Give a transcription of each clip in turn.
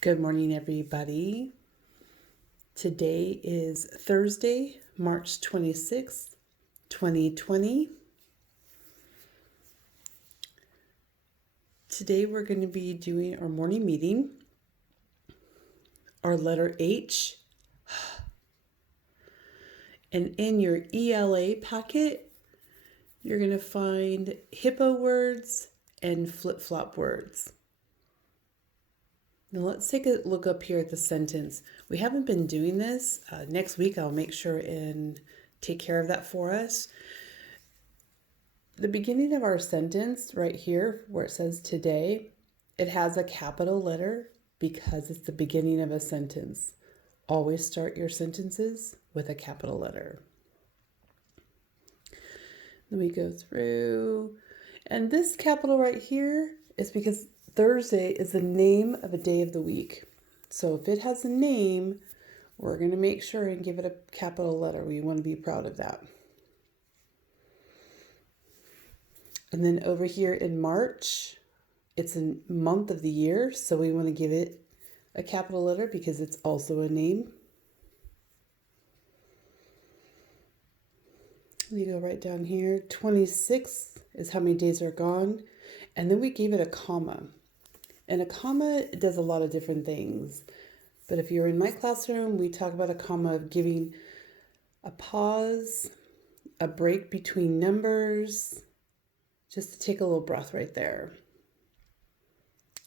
Good morning, everybody. Today is Thursday, March 26th, 2020. Today we're going to be doing our morning meeting, our letter H. And in your ELA packet, you're going to find hippo words and flip-flop words. Now let's take a look up here at the sentence. We haven't been doing this. Next week I'll make sure and take care of that for us. The beginning of our sentence right here where it says today, it has a capital letter because it's the beginning of a sentence. Always start your sentences with a capital letter. Then we go through, and this capital right here is because Thursday is the name of a day of the week. So if it has a name, we're going to make sure and give it a capital letter. We want to be proud of that. And then over here in March, it's a month of the year, so we want to give it a capital letter because it's also a name. You go right down here. 26 is how many days are gone. And then we gave it a comma. And a comma does a lot of different things. But if you're in my classroom, we talk about a comma of giving a pause, a break between numbers, just to take a little breath right there.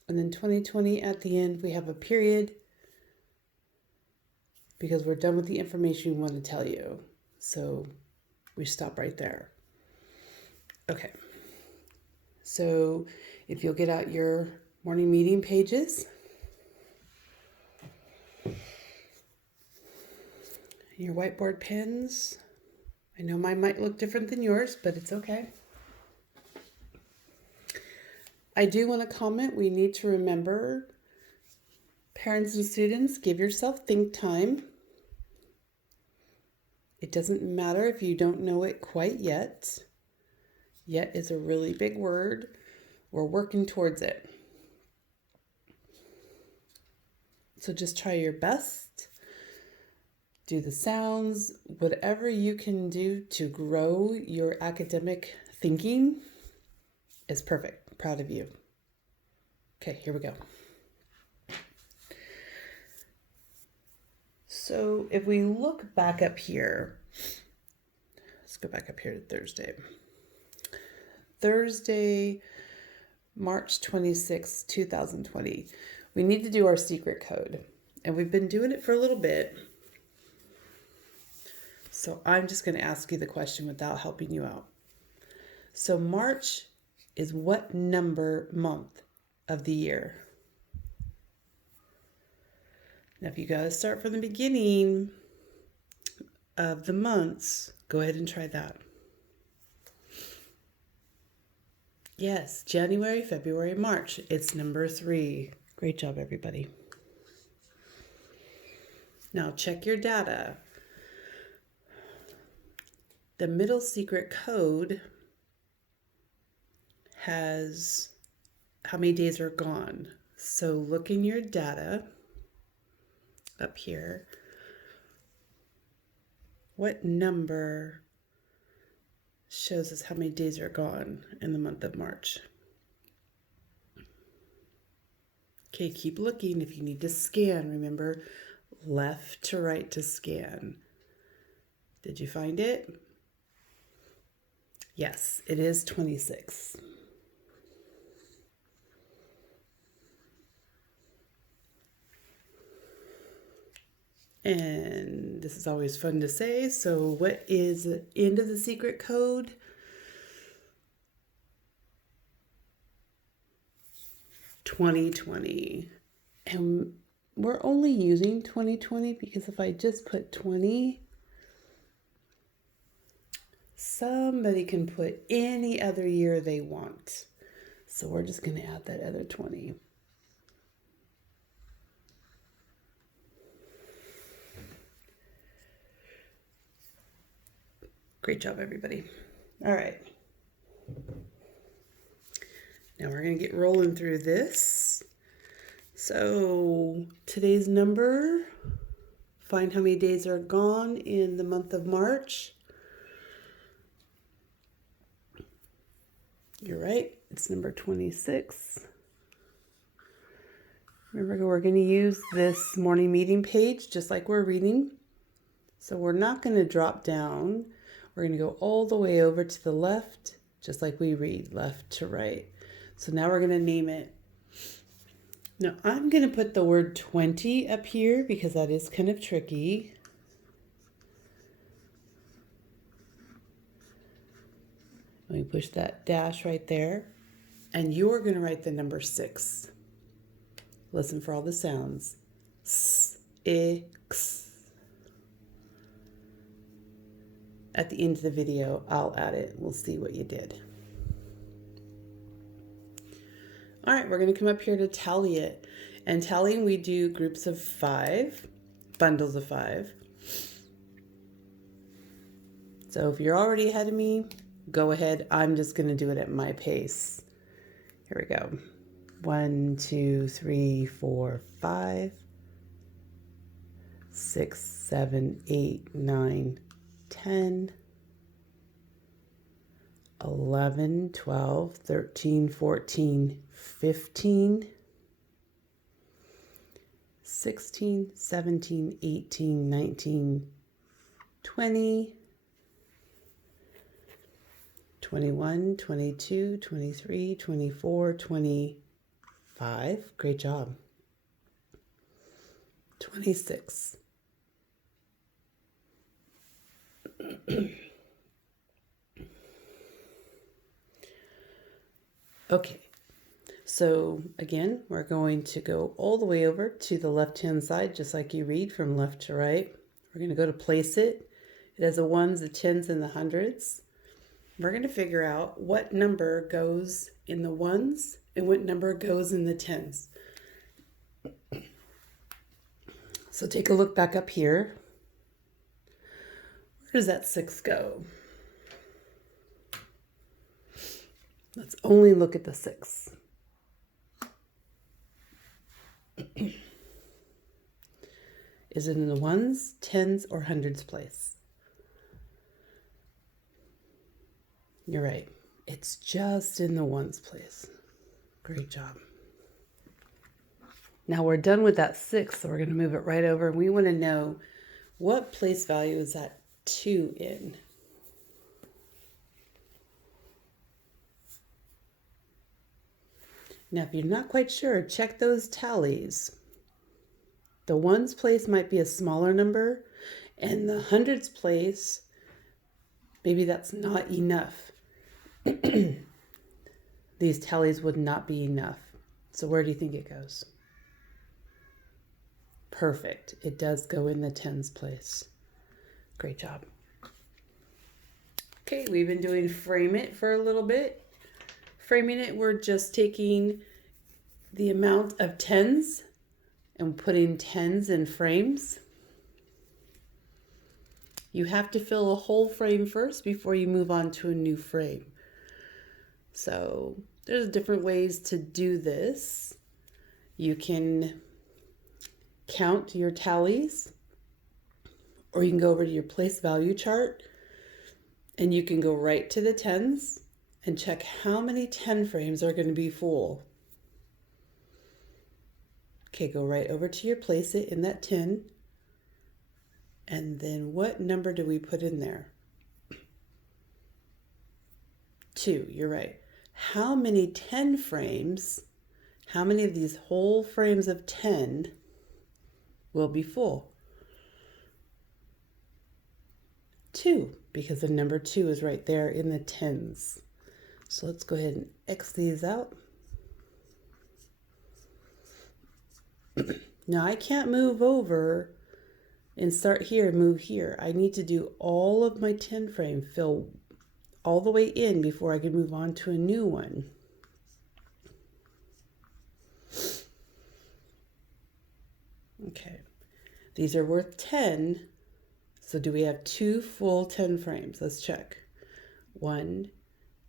And then 2020 at the end, we have a period because we're done with the information we want to tell you. So we stop right there. Okay. So if you'll get out your morning meeting pages, your whiteboard pens. I know mine might look different than yours, but it's okay. I do want to comment, we need to remember, parents and students, give yourself think time. It doesn't matter if you don't know it quite yet. Yet is a really big word. We're working towards it. So just try your best. Do the sounds, whatever you can do to grow your academic thinking is perfect. I'm proud of you. Okay, here we go. So if we look back up here, let's go back up here to Thursday. Thursday, March 26, 2020. We need to do our secret code. And we've been doing it for a little bit. So I'm just going to ask you the question without helping you out. So March is what number month of the year? Now, if you got to start from the beginning of the months, go ahead and try that. Yes, January, February, March. It's number 3. Great job, everybody. Now, check your data. The middle secret code has how many days are gone. So look in your data up here. What number shows us how many days are gone in the month of March? Okay, keep looking. If you need to scan, remember left to right to scan. Did you find it? Yes, it is 26. And this is always fun to say. So what is the end of the secret code? $2020. And we're only using 2020 because if I just put 20, somebody can put any other year they want. So we're just going to add that other 20. Great job, everybody. All right. Now we're going to get rolling through this. So today's number, find how many days are gone in the month of March. You're right, it's number 26. Remember, we're going to use this morning meeting page just like we're reading. So we're not going to drop down. We're going to go all the way over to the left, just like we read, left to right. So now we're going to name it. Now I'm going to put the word 20 up here because that is kind of tricky. Let me push that dash right there. And you're going to write the number 6. Listen for all the sounds. S, I, X. At the end of the video, I'll add it. We'll see what you did. All right, we're going to come up here to tally it. And tallying, we do groups of 5, bundles of 5. So if you're already ahead of me, go ahead. I'm just going to do it at my pace. Here we go. 1, 2, 3, 4, 5, 6, 7, 8, 9, 10, 11, 12, 13, 14, 15, 16, 17, 18, 19, 20, 21, 22, 23, 24, 25. Great job. 26. Okay, so again, we're going to go all the way over to the left-hand side, just like you read from left to right. We're going to go to place it. It has the ones, the tens, and the hundreds. We're going to figure out what number goes in the ones and what number goes in the tens. So take a look back up here. Where does that 6 go? Let's only look at the 6. Is it in the ones, tens, or hundreds place? You're right. It's just in the ones place. Great job. Now we're done with that 6, so we're going to move it right over. We want to know what place value is that 2 in. Now, if you're not quite sure, check those tallies. The ones place might be a smaller number, and the hundreds place, maybe that's not enough. These tallies would not be enough. So where do you think it goes? Perfect. It does go in the tens place. Great job. Okay, we've been doing frame it for a little bit. Framing it, we're just taking the amount of tens and putting tens in frames. You have to fill a whole frame first before you move on to a new frame. So there's different ways to do this. You can count your tallies, or you can go over to your place value chart and you can go right to the tens and check how many 10 frames are going to be full. Okay, go right over to your place it in that 10. And then what number do we put in there? 2, you're right. How many 10 frames, how many of these whole frames of 10 will be full? 2, because the number 2 is right there in the tens. So let's go ahead and X these out. Now I can't move over and start here and move here. I need to do all of my 10 frame, fill all the way in before I can move on to a new one. Okay, these are worth 10. So do we have 2 full 10 frames? Let's check. 1,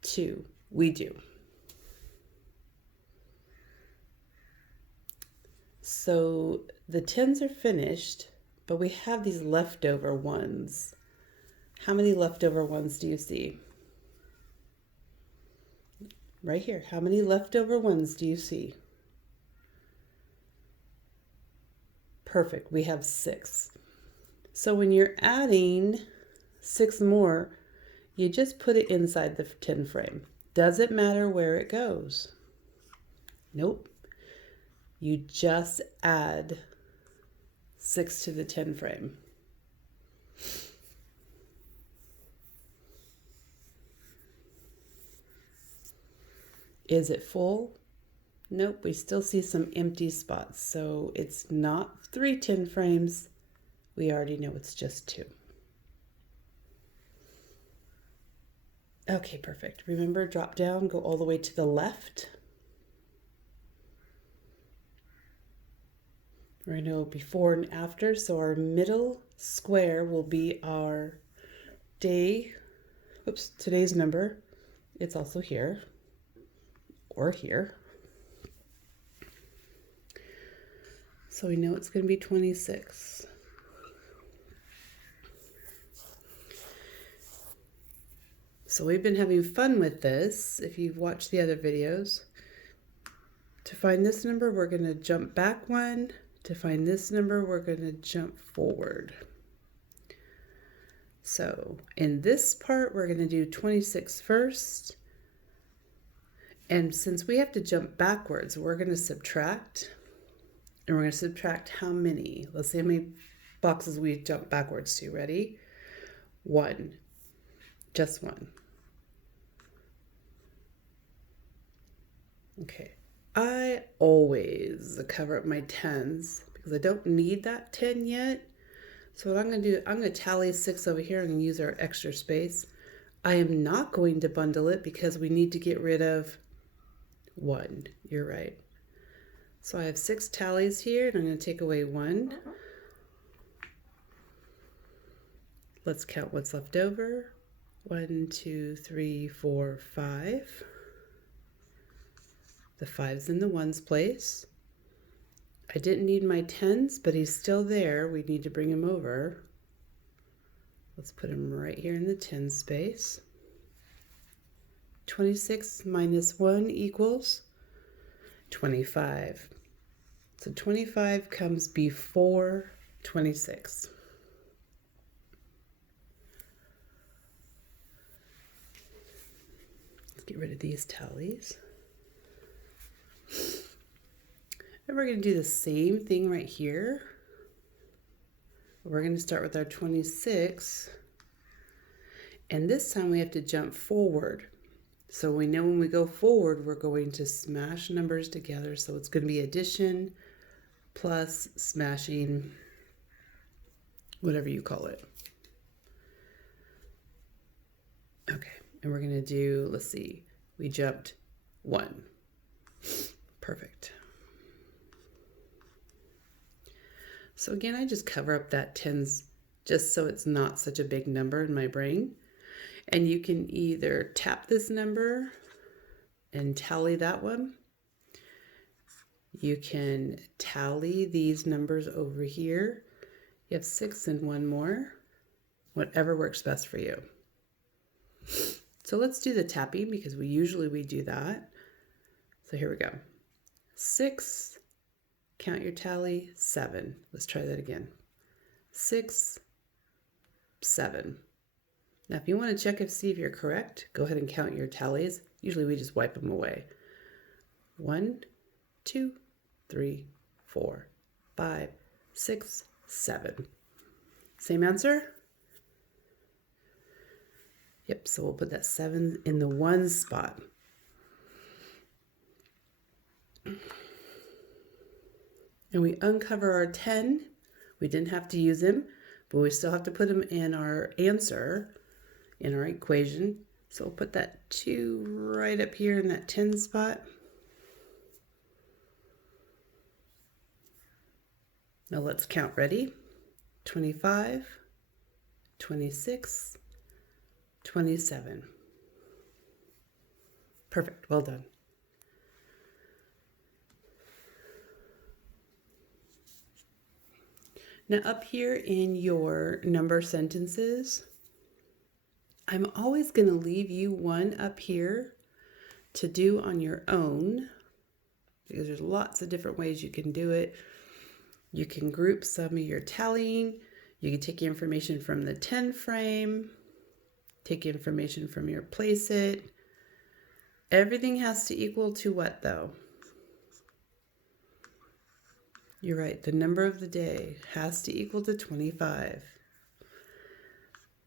2. We do. So the 10s are finished, but we have these leftover ones. How many leftover ones do you see? Right here. How many leftover ones do you see? Perfect. We have 6. So when you're adding 6 more, you just put it inside the 10 frame. Does it matter where it goes? Nope. You just add 6 to the 10 frame. Is it full? Nope, we still see some empty spots. So it's not 3 10 frames. We already know it's just 2. Okay, perfect. Remember, drop down, go all the way to the left. We're going to go before and after. So our middle square will be our day. Oops, today's number. It's also here or here. So we know it's going to be 26. So we've been having fun with this. If you've watched the other videos, to find this number, we're going to jump back 1. To find this number, we're going to jump forward. So in this part, we're going to do 26 first. And since we have to jump backwards, we're going to subtract. And we're going to subtract how many? Let's see how many boxes we jump backwards to. Ready? 1. Just 1. Okay. I always cover up my 10s because I don't need that 10 yet. So what I'm going to do, I'm going to tally 6 over here. I'm going to use our extra space. I am not going to bundle it because we need to get rid of 1. You're right. So I have 6 tallies here, and I'm going to take away 1. Let's count what's left over. 1, 2, 3, 4, 5. The 5's in the 1's place. I didn't need my 10s, but he's still there. We need to bring him over. Let's put him right here in the 10 space. 26 minus 1 equals 25. So 25 comes before 26. Let's get rid of these tallies. And we're going to do the same thing right here. We're going to start with our 26. And this time we have to jump forward. So we know when we go forward, we're going to smash numbers together. So it's going to be addition plus smashing, whatever you call it. Okay, and we're going to do, let's see, we jumped 1. Perfect. So again, I just cover up that 10s just so it's not such a big number in my brain. And you can either tap this number and tally that one. You can tally these numbers over here. You have 6 and 1 more. Whatever works best for you. So let's do the tapping because we usually do that. So here we go. 6, count your tally, 7. Let's try that again. 6, 7. Now, if you want to check and see if you're correct, go ahead and count your tallies. Usually we just wipe them away. 1, 2, 3, 4, 5, 6, 7. Same answer? Yep, so we'll put that 7 in the 1 spot. And we uncover our 10. We didn't have to use him, but we still have to put him in our answer, in our equation. So we'll put that 2 right up here in that 10 spot. Now let's count. Ready? 25, 26, 27. Perfect. Well done. Now up here in your number sentences, I'm always going to leave you one up here to do on your own, because there's lots of different ways you can do it. You can group some of your tallying. You can take information from the 10 frame, take information from your place it. Everything has to equal to what though? You're right, the number of the day has to equal to 25.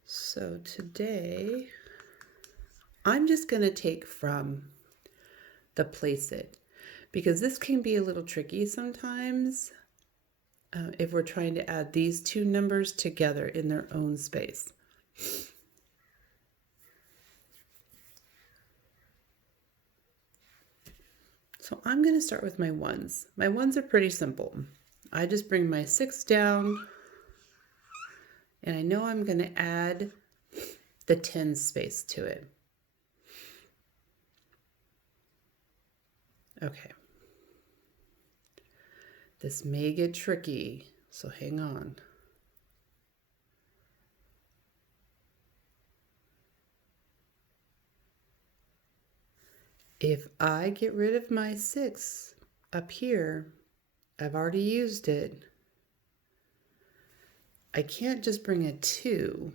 So today, I'm just going to take from the place it, because this can be a little tricky sometimes if we're trying to add these two numbers together in their own space. So I'm going to start with my ones. My ones are pretty simple. I just bring my 6 down, and I know I'm going to add the 10 space to it. Okay. This may get tricky, so hang on. If I get rid of my 6 up here, I've already used it. I can't just bring a 2,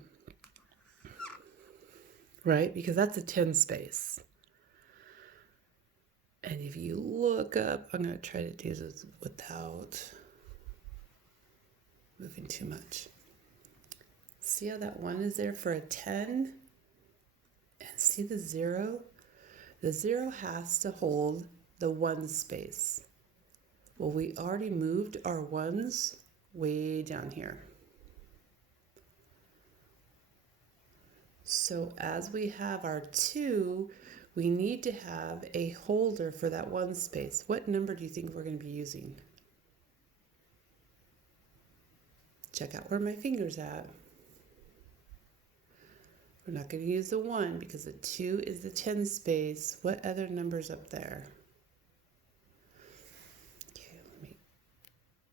right? Because that's a 10 space. And if you look up, I'm going to try to do this without moving too much. See how that 1 is there for a 10? And see the 0? The 0 has to hold the 1 space. Well, we already moved our 1s way down here. So as we have our 2, we need to have a holder for that 1 space. What number do you think we're going to be using? Check out where my finger's at. We're not going to use the 1 because the 2 is the 10 space. What other number's up there? Okay, let me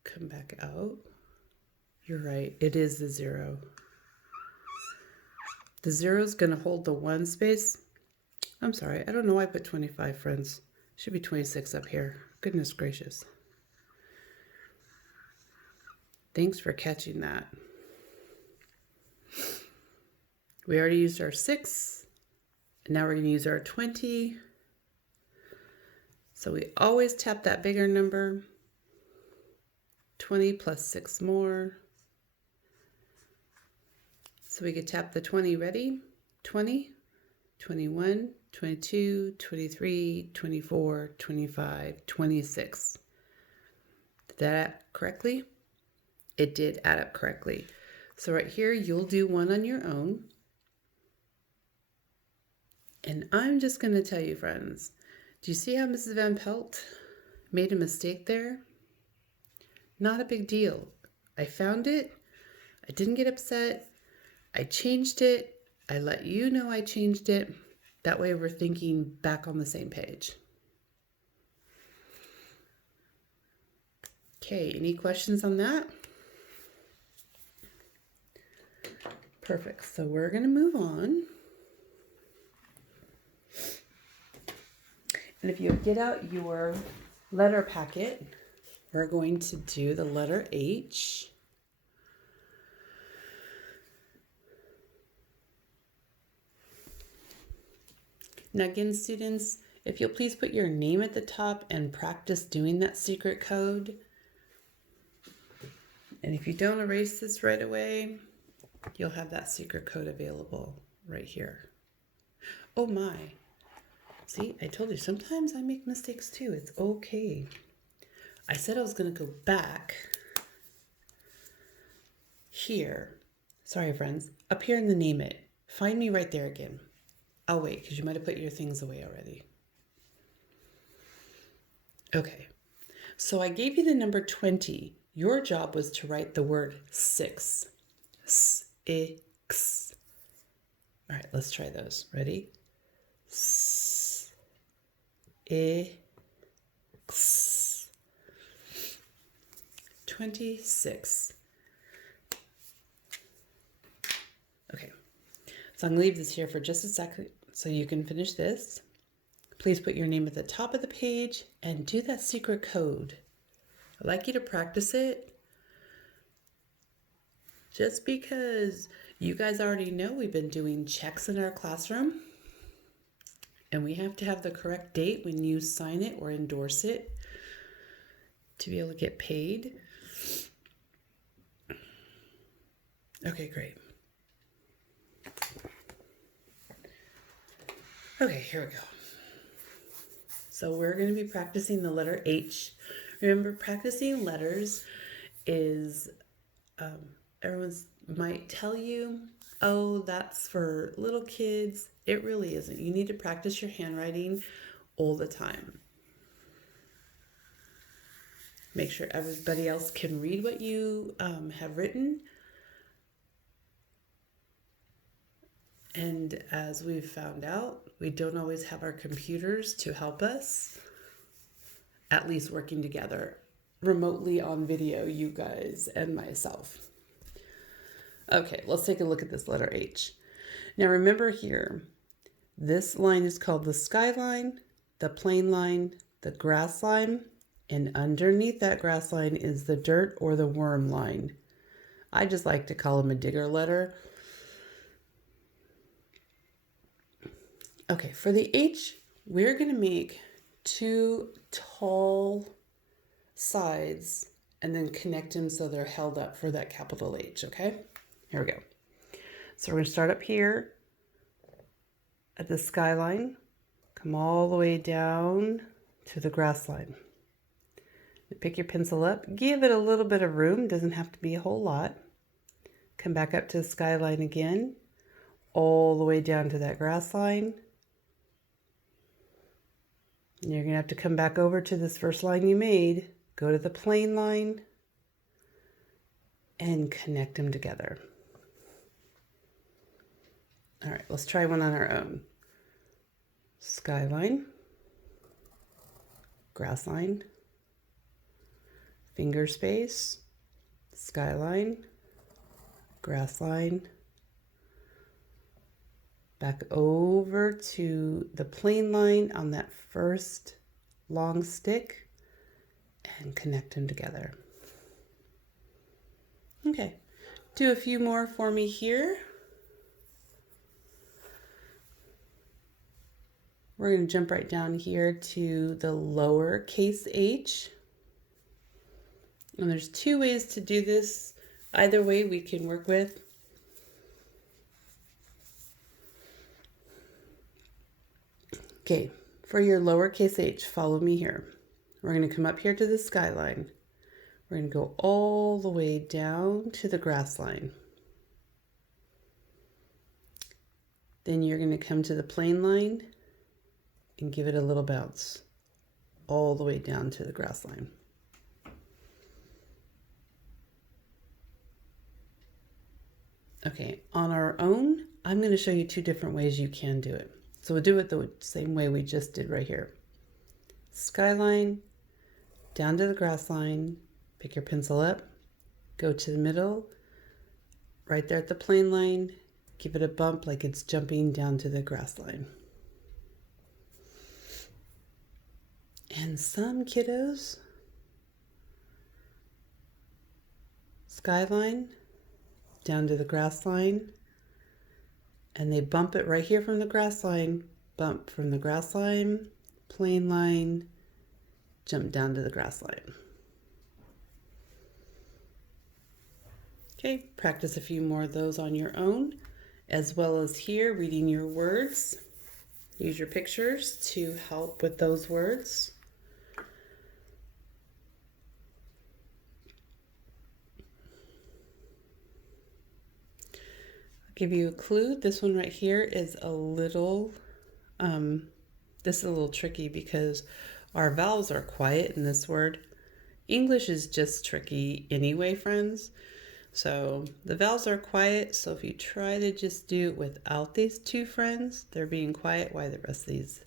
come back out. You're right, it is the 0. The 0 is going to hold the 1 space. I'm sorry, I don't know why I put 25, friends. Should be 26 up here. Goodness gracious. Thanks for catching that. We already used our 6. And now we're going to use our 20. So we always tap that bigger number. 20 plus 6 more. So we could tap the 20, ready? 20, 21, 22, 23, 24, 25, 26. Did that add correctly? It did add up correctly. So right here, you'll do one on your own. And I'm just going to tell you, friends, do you see how Mrs. Van Pelt made a mistake there? Not a big deal. I found it. I didn't get upset. I changed it. I let you know I changed it. That way we're thinking back on the same page. Okay, any questions on that? Perfect. So we're going to move on. And if you get out your letter packet, we're going to do the letter H. Now again, students, if you'll please put your name at the top and practice doing that secret code. And if you don't erase this right away, you'll have that secret code available right here. Oh my. See, I told you, sometimes I make mistakes too. It's okay. I said I was going to go back here. Sorry, friends. Up here in the name it. Find me right there again. I'll wait because you might have put your things away already. Okay. So I gave you the number 20. Your job was to write the word 6. S-I-X. All right, let's try those. Ready? S-I-X. 26. So I'm going to leave this here for just a second so you can finish this. Please put your name at the top of the page and do that secret code. I'd like you to practice it just because you guys already know we've been doing checks in our classroom and we have to have the correct date when you sign it or endorse it to be able to get paid. Okay, great. Okay, here we go. So we're going to be practicing the letter H. Remember, practicing letters is, everyone's might tell you, oh, that's for little kids. It really isn't. You need to practice your handwriting all the time. Make sure everybody else can read what you have written. And as we've found out, we don't always have our computers to help us, at least working together remotely on video, you guys and myself. Okay, let's take a look at this letter H. Now remember here, this line is called the skyline, the plane line, the grass line, and underneath that grass line is the dirt or the worm line. I just like to call them a digger letter. Okay, for the H, we're going to make two tall sides and then connect them so they're held up for that capital H, okay? Here we go. So we're going to start up here at the skyline, come all the way down to the grass line. Pick your pencil up, give it a little bit of room, doesn't have to be a whole lot. Come back up to the skyline again, all the way down to that grass line. And you're going to have to come back over to this first line you made, go to the plane line, and connect them together. All right, let's try one on our own. Skyline, grass line, finger space, skyline, grass line, back over to the plane line on that first long stick and connect them together. Okay, do a few more for me here. We're going to jump right down here to the lowercase h. And there's two ways to do this. Either way we can work with. Okay, for your lowercase h, follow me here. We're going to come up here to the skyline. We're going to go all the way down to the grass line. Then you're going to come to the plane line and give it a little bounce all the way down to the grass line. Okay, on our own, I'm going to show you two different ways you can do it. So we'll do it the same way we just did right here. Skyline, down to the grass line, pick your pencil up, go to the middle, right there at the plane line, give it a bump like it's jumping down to the grass line. And some kiddos, skyline, down to the grass line, and they bump it right here from the grass line, bump from the grass line, plane line, jump down to the grass line. Okay, practice a few more of those on your own, as well as here reading your words. Use your pictures to help with those words. Give you a clue. This one right here is a little, this is a little tricky because our vowels are quiet in this word. English is just tricky anyway, friends. So the vowels are quiet. So if you try to just do it without these two friends, they're being quiet while the rest of these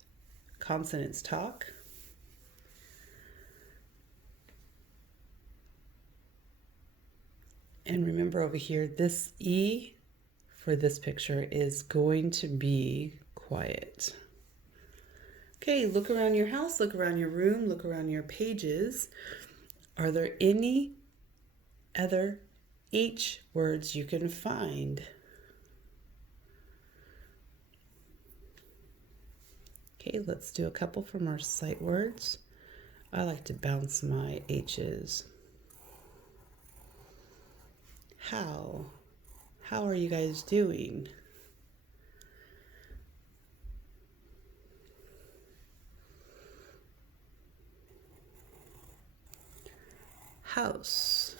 consonants talk. And remember over here, this E for this picture is going to be quiet. Okay, look around your house, look around your room, look around your pages. Are there any other H words you can find? Okay, let's do a couple from our sight words. I like to bounce my H's. How? How are you guys doing? House.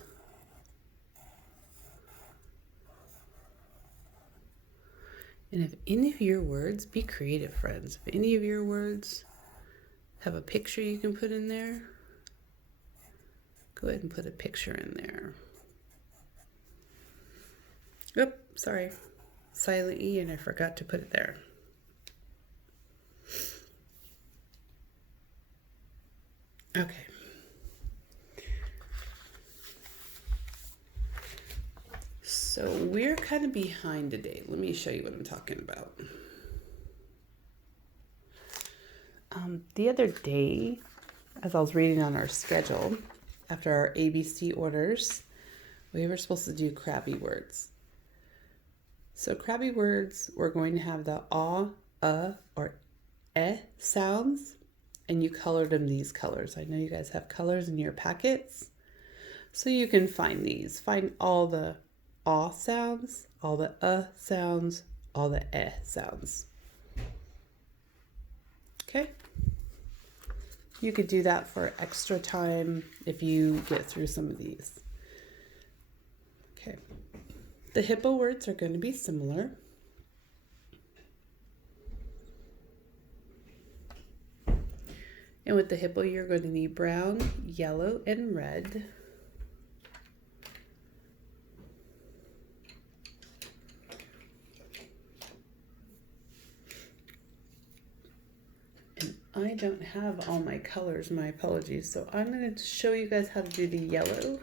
And if any of your words, be creative, friends. If any of your words have a picture you can put in there, go ahead and put a picture in there. Oop, sorry. Silent E, and I forgot to put it there. Okay. So we're kind of behind today. Let me show you what I'm talking about. The other day, as I was reading on our schedule, after our ABC orders, we were supposed to do crabby words. So crabby words, we're going to have the or sounds, and you colored them these colors. I know you guys have colors in your packets, so you can find these. Find all the sounds, all the sounds, all the sounds. Okay? You could do that for extra time if you get through some of these. Okay. The hippo words are going to be similar. And with the hippo, you're going to need brown, yellow, and red. I don't have all my colors, my apologies. So I'm going to show you guys how to do the yellow.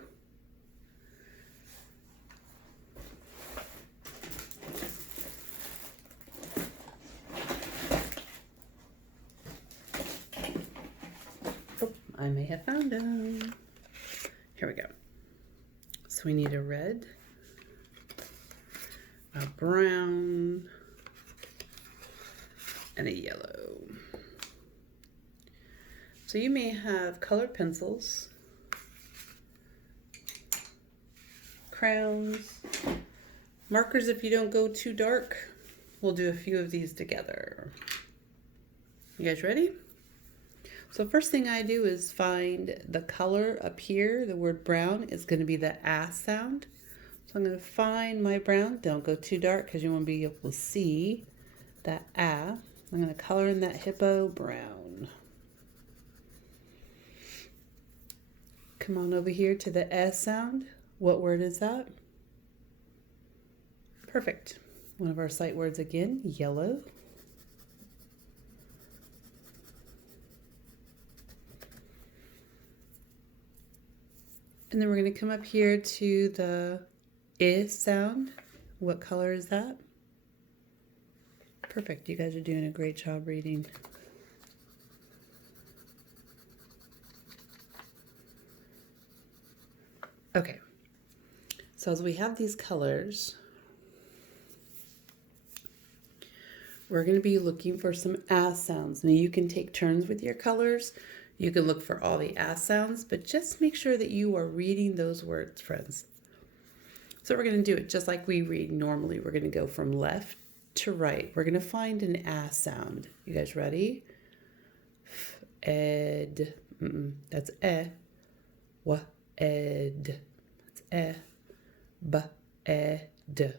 Oh, I may have found them. Here we go. So we need a red, a brown, and a yellow. So you may have colored pencils, crayons, markers if you don't go too dark. We'll do a few of these together. You guys ready? So first thing I do is find the color up here. The word brown is going to be the sound. So I'm going to find my brown. Don't go too dark because you won't be able to see that I'm going to color in that hippo brown. Come on over here to the S sound. What word is that? Perfect. One of our sight words again, yellow. And then we're going to come up here to the I sound. What color is that? Perfect. You guys are doing a great job reading. Okay, so as we have these colors, we're going to be looking for some sounds. Now you can take turns with your colors. You can look for all the sounds, but just make sure that you are reading those words, friends. So we're going to do it just like we read normally. We're going to go from left to right. We're going to find an sound. You guys ready? Ed. That's w. Ed. That's b, d.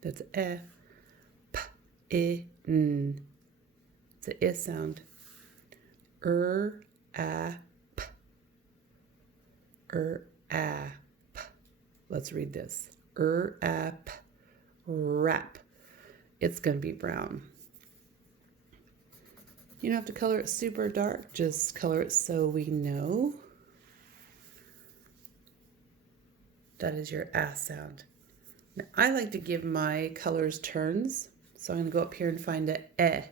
That's p, n. It's a I sound. A, p. P. Let's read this. A, p. Rap. It's going to be brown. You don't have to color it super dark. Just color it so we know that is your sound. Now, I like to give my colors turns. So I'm going to go up here and find a eh.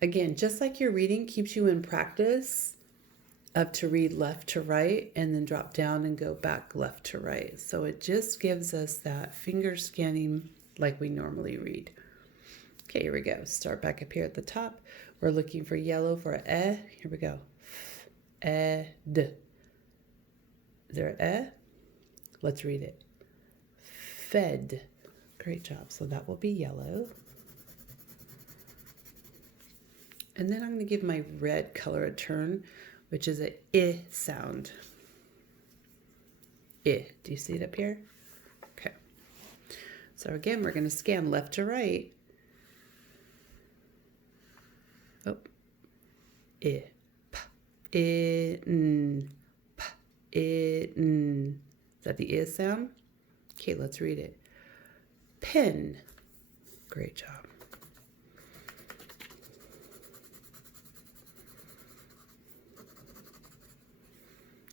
Again, just like your reading keeps you in practice, up to read left to right and then drop down and go back left to right. So it just gives us that finger scanning like we normally read. Okay, here we go. Start back up here at the top. We're looking for yellow for eh. Here we go. Ed. Is there eh? Let's read it. Fed. Great job. So that will be yellow. And then I'm going to give my red color a turn, which is a I sound. I. Do you see it up here? Okay. So again, we're going to scan left to right. Oh. I. P. I. N. P. I. N. Is that the I sound? Okay, let's read it. Pen. Great job.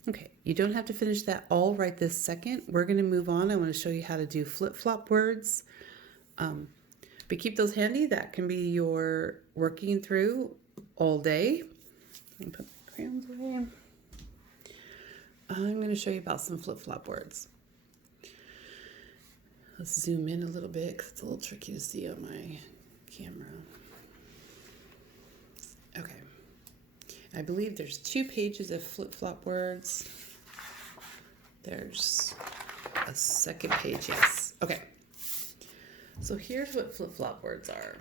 Okay, you don't have to finish that all right this second. We're going to move on. I want to show you how to do flip-flop words. But keep those handy. That can be your working through all day. Let me put my crayons away. I'm going to show you about some flip-flop words. Let's zoom in a little bit because it's a little tricky to see on my camera. Okay. I believe there's 2 pages of flip-flop words. There's a second page, yes. Okay. So here's what flip-flop words are.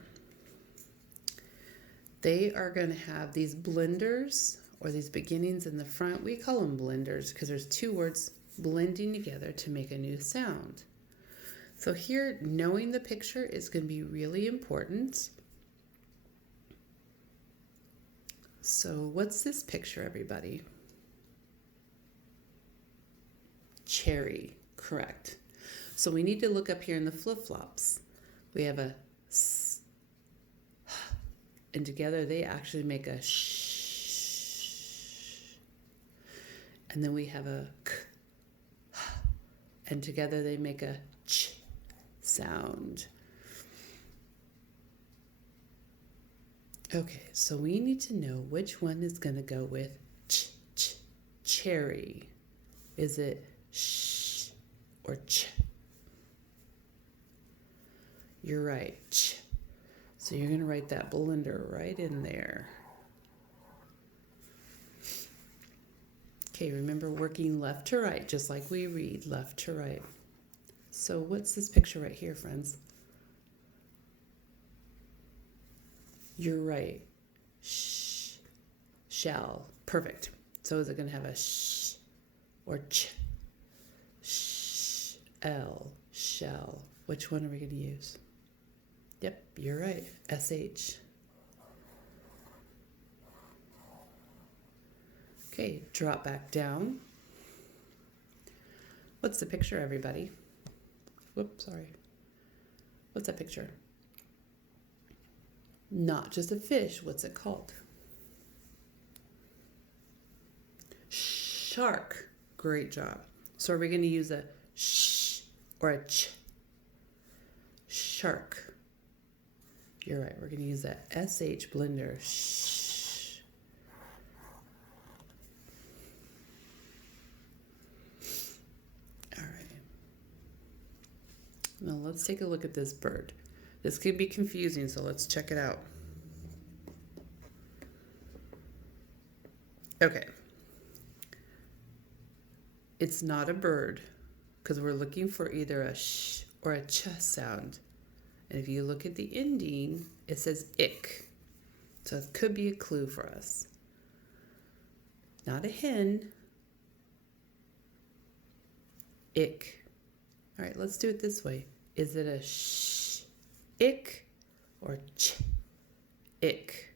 They are going to have these blenders or these beginnings in the front. We call them blenders because there's 2 words blending together to make a new sound. So here, knowing the picture is going to be really important. So what's this picture, everybody? Cherry, correct. So we need to look up here in the flip-flops. We have a s, and together they actually make a sh. And then we have a k, and together they make a ch sound. Okay, so we need to know which one is going to go with cherry. Is it sh or ch? You're right, ch. So you're going to write that blender right in there. Okay, remember working left to right, just like we read left to right. So what's this picture right here, friends? You're right. Sh, shall. Perfect. So is it going to have a sh or ch? L, shall. Which one are we going to use? Yep, you're right. SH. Okay, drop back down. What's the picture, everybody? Whoops, sorry. What's that picture? Not just a fish. What's it called? Shark. Great job. So are we going to use a sh or a ch? Shark. You're right. We're going to use that SH blender. Shh. All right. Now let's take a look at this bird. This could be confusing, so let's check it out. Okay. It's not a bird because we're looking for either a sh or a ch sound. And if you look at the ending, it says ick. So it could be a clue for us. Not a hen. Ick. All right, let's do it this way. Is it a sh, ick, or ch, ick?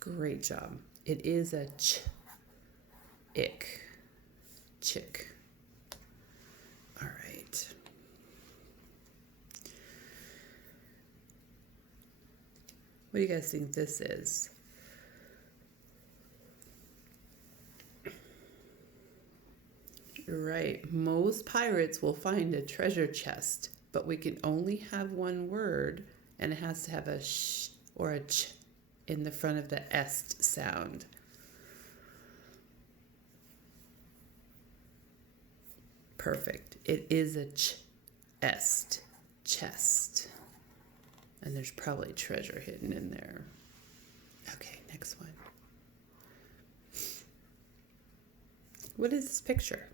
Great job. It is a ch, ick, chick. All right. What do you guys think this is? You're right. Most pirates will find a treasure chest, but we can only have one word, and it has to have a sh or a ch in the front of the est sound. Perfect. It is a est, chest. And there's probably treasure hidden in there. Okay, next one. What is this picture?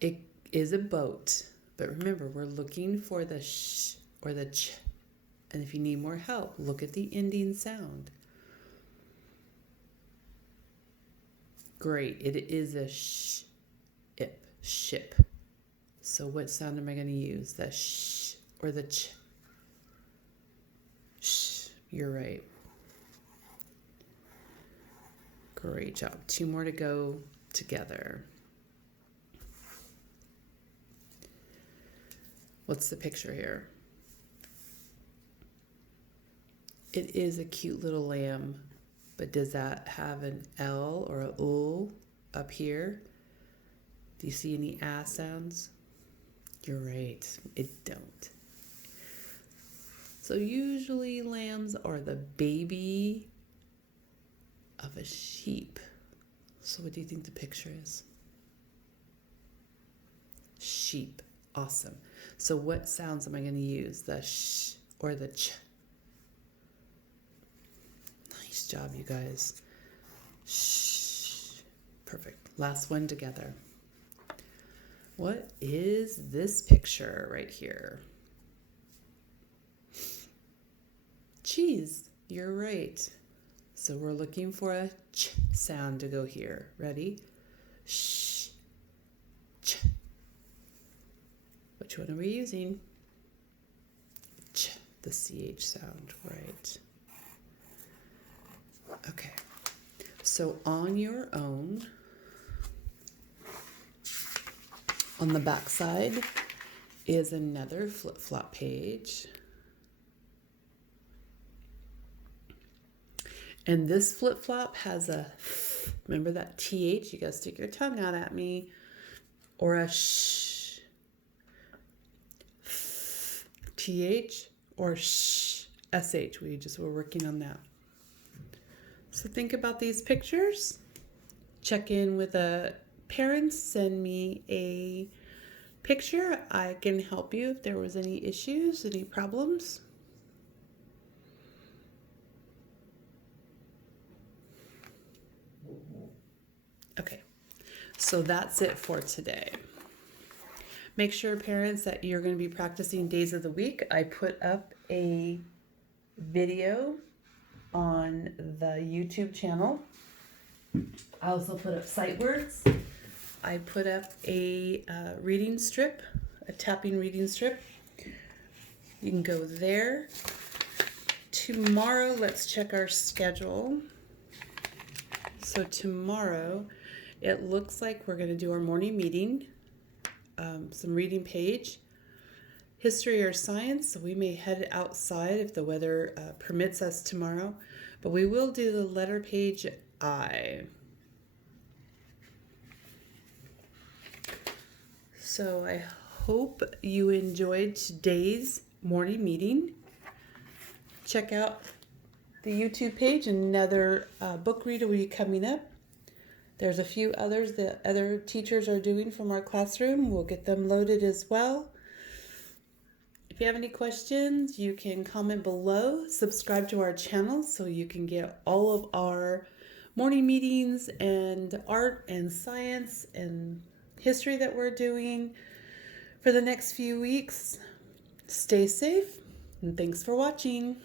It is a boat, but remember, we're looking for the sh or the ch. And if you need more help, look at the ending sound. Great, it is a ship. So what sound am I going to use? The sh or the ch? Shh, you're right. Great job. 2 more to go together. What's the picture here? It is a cute little lamb, but does that have an L or a U up here? Do you see any ah sounds? You're right, it don't. So usually lambs are the baby of a sheep. So what do you think the picture is? Sheep. Awesome. So what sounds am I going to use? The sh or the ch? Nice job, you guys. Shh. Perfect. Last one together. What is this picture right here? Cheese. You're right. So we're looking for a ch sound to go here. Ready? Shh. Ch. Which one are we using? Ch, the CH sound, right. Okay. So on your own, on the back side is another flip-flop page. And this flip-flop has a, remember that TH? You gotta stick your tongue out at me. Or a sh. TH or sh. SH. We're working on that. So think about these pictures. Check in with a parent. Send me a picture. I can help you if there was any issues, any problems. Okay, so that's it for today. Make sure, parents, that you're going to be practicing days of the week. I put up a video on the YouTube channel. I also put up sight words. I put up a reading strip, a tapping reading strip. You can go there. Tomorrow, let's check our schedule. So tomorrow, it looks like we're going to do our morning meeting, some reading page, history or science. So we may head outside if the weather permits us tomorrow, but we will do the letter page I. So I hope you enjoyed today's morning meeting. Check out the YouTube page. Another book reader will be coming up. There's a few others that other teachers are doing from our classroom. We'll get them loaded as well. If you have any questions, you can comment below. Subscribe to our channel so you can get all of our morning meetings and art and science and history that we're doing for the next few weeks. Stay safe and thanks for watching.